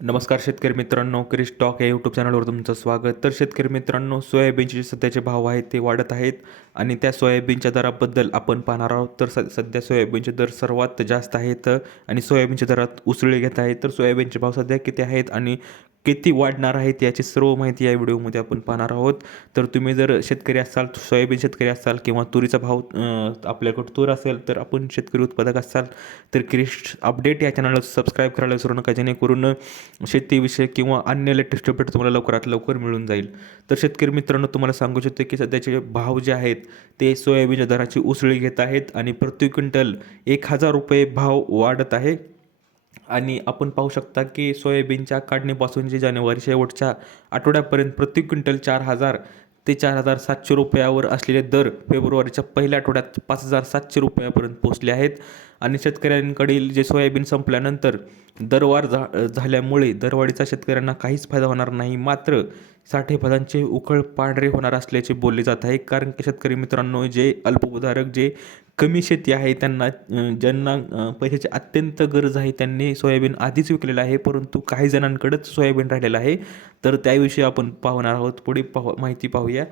नमस्कार शेतकरी मित्रांनो क्रिश टॉक या यूट्यूब चॅनलवर तुमचं स्वागत. तर शेतकरी मित्रांनो सोयाबीनचे जे सध्याचे भाव आहेत ते वाढत आहेत आणि त्या सोयाबीनच्या दराबद्दल आपण पाहणार आहोत. तर स सध्या सोयाबीनचे दर सर्वात जास्त आहेत आणि सोयाबीनच्या दरात उसळी घेत आहेत. तर सोयाबीनचे भाव सध्या किती आहेत आणि किती वाढणार आहेत याची सर्व माहिती या व्हिडिओमध्ये आपण पाहणार आहोत. तर तुम्ही जर शेतकरी असाल सोयाबीन शेतकरी असाल किंवा तुरीचा भाव आपल्याकडं तूर असेल तर आपण शेतकरी उत्पादक असाल तर क्रिस्ट अपडेट या चॅनलला सबस्क्राईब करायला विसरू नका जेणेकरून शेतीविषयक किंवा अन्य लेटेस्ट अपडेट तुम्हाला लवकरात लवकर मिळून जाईल. तर शेतकरी मित्रांनो तुम्हाला सांगू शकतो की सध्याचे भाव जे आहेत ते सोयाबीनच्या दराची उसळी घेत आहेत आणि प्रति क्विंटल एक हजार रुपये भाव वाढत आहे. आणि आपण पाहू शकता की सोयाबीनच्या काढणीपासून जे जानेवारी शेवटच्या आठवड्यापर्यंत प्रति क्विंटल चार हजार ते चार हजार सातशे रुपयावर असलेले दर फेब्रुवारीच्या पहिल्या आठवड्यात पाच हजार सातशे रुपयापर्यंत पोहोचले आहेत. आणि शेतकऱ्यांकडील जे सोयाबीन संपल्यानंतर दरवाढ झा झाल्यामुळे दरवाढीचा शेतकऱ्यांना काहीच फायदा होणार नाही. मात्र साठे पदांचे उकळ पांढरे होणार असल्याचे बोलले जात आहे. कारण की शेतकरी मित्रांनो जे अल्पभूधारक जे कमी शेती आहे त्यांना ज्यांना पैशाची अत्यंत गरज आहे त्यांनी सोयाबीन आधीच विकलेलं आहे परंतु काही जणांकडेच सोयाबीन राहिलेलं आहे. तर त्याविषयी आपण पाहणार आहोत. पुढे पाह माहिती पाहूया.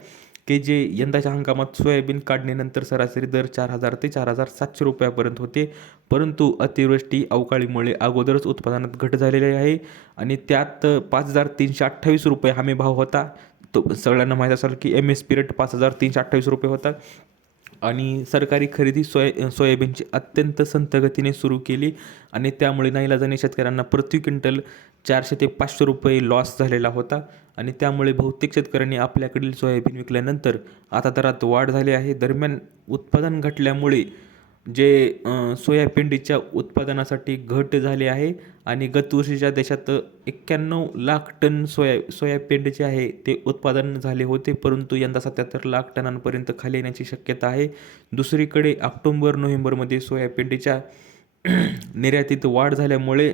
की जे यंदाच्या हंगामात सोयाबीन काढणीनंतर सरासरी दर चार हजार ते चार हजार सातशे रुपयापर्यंत होते. परंतु अतिवृष्टी अवकाळीमुळे अगोदरच उत्पादनात घट झालेली आहे आणि त्यात पाच हजार तीनशे अठ्ठावीस रुपये हमी भाव होता. तो सगळ्यांना माहीत असेल की एम एस पी रेट पाच हजार तीनशे अठ्ठावीस रुपये होता. आणि सरकारी खरेदी सोया सोयाबीनची अत्यंत संथगतीने सुरू केली आणि त्यामुळे नाईलाजाने शेतकऱ्यांना प्रति क्विंटल चारशे ते पाचशे रुपये लॉस झालेला होता. आणि त्यामुळे बहुतेक शेतकऱ्यांनी आपल्याकडील सोयाबीन विकल्यानंतर आता दरात वाढ झाली आहे. दरम्यान उत्पादन घटल्यामुळे जे अं, सोयापिंडीच्या उत्पादनासाठी घट झाली आहे. आणि गत वर्षीच्या देशात एक्क्याण्णव लाख टन सोया सोयापिंड आहे ते उत्पादन झाले होते परंतु यंदा सत्याहत्तर लाख टनांपर्यंत खाली येण्याची शक्यता आहे. दुसरीकडे ऑक्टोंबर नोव्हेंबरमध्ये सोयापेंडीच्या निर्यातीत वाढ झाल्यामुळे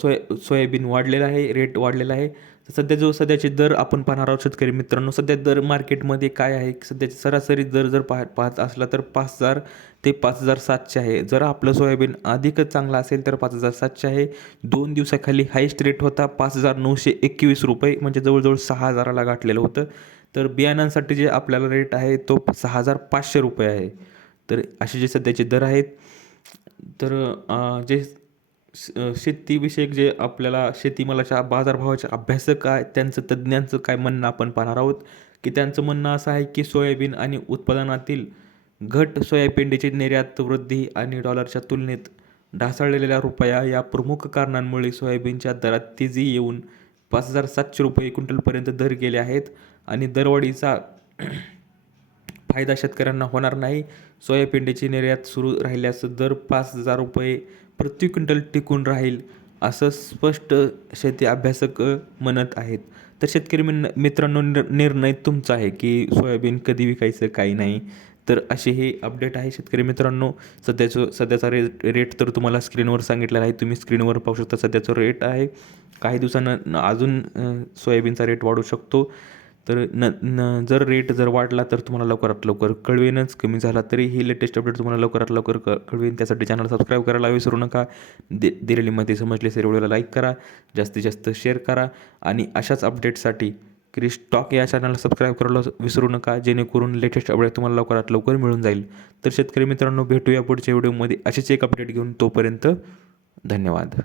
सोया सोयाबीन वाढलेला आहे रेट वाढलेला आहे. सध्या जो सध्याचे दर आपण पाहणार आहोत शेतकरी मित्रांनो सध्या दर मार्केटमध्ये काय आहे? सध्याचे सरासरी दर जर पाह पाहत असला तर पाच हजार ते पाच हजार सातशे आहे. जर आपलं सोयाबीन अधिकच चांगला असेल तर पाच हजार सातशे आहे. दोन दिवसाखाली हायस्ट रेट होता पाच हजार नऊशे एकवीस रुपये म्हणजे जवळजवळ सहा हजाराला गाठलेलं होतं. तर बियाणांसाठी जे आपल्याला रेट आहे तो सहा हजार पाचशे रुपये आहे. तर असे जे सध्याचे दर आहेत तर जे शेतीविषयक जे आपल्याला शेतीमालाच्या बाजारभावाच्या अभ्यासक आहे त्यांचं तज्ज्ञांचं काय म्हणणं आपण पाहणार आहोत? की त्यांचं म्हणणं असं आहे की सोयाबीन आणि उत्पादनातील घट सोयाबीनची निर्यात वृद्धी आणि डॉलरच्या तुलनेत ढासळलेल्या रुपया या प्रमुख कारणांमुळे सोयाबीनच्या दरात तेजी येऊन पाच हजार सातशे रुपये क्विंटलपर्यंत दर गेले आहेत आणि दरवाढीचा फायदा शेतकऱ्यांना होणार नाही. सोयाबीनची निर्यात सुरू राहिल्यास दर पाच हजार रुपये प्रति क्विंटल टिकून राहील असं स्पष्ट शेती अभ्यासक म्हणत आहेत. तर शेतकरी मिन मित्रांनो निर निर्णय तुमचा आहे की सोयाबीन कधी विकायचं काही नाही. तर असे हे अपडेट आहे शेतकरी मित्रांनो. सध्याचं सध्याचा रेट रेट तर तुम्हाला स्क्रीनवर सांगितलेला आहे. तुम्ही स्क्रीनवर पाहू शकता सध्याचं रेट आहे. काही दिवसानं अजून सोयाबीनचा रेट वाढू शकतो. तर न न जर रेट जर वाढला तर तुम्हाला लवकरात लवकर कळवेनच. कमी झाला तरी ही लेटेस्ट अपडेट तुम्हाला लवकरात लवकर क कळवेन. त्यासाठी चॅनल सबस्क्राईब करायला विसरू नका. दे दिलेली माहिती समजली असेल व्हिडिओला लाईक करा. जास्तीत जास्त शेअर करा. आणि अशाच अपडेटसाठी क्रिश टॉक या चॅनलला सबस्क्राईब करायला विसरू नका. जेणेकरून लेटेस्ट अपडेट तुम्हाला लवकरात लवकर मिळून जाईल. तर शेतकरी मित्रांनो भेटूया पुढच्या व्हिडिओमध्ये असेच एक अपडेट घेऊन तोपर्यंत धन्यवाद.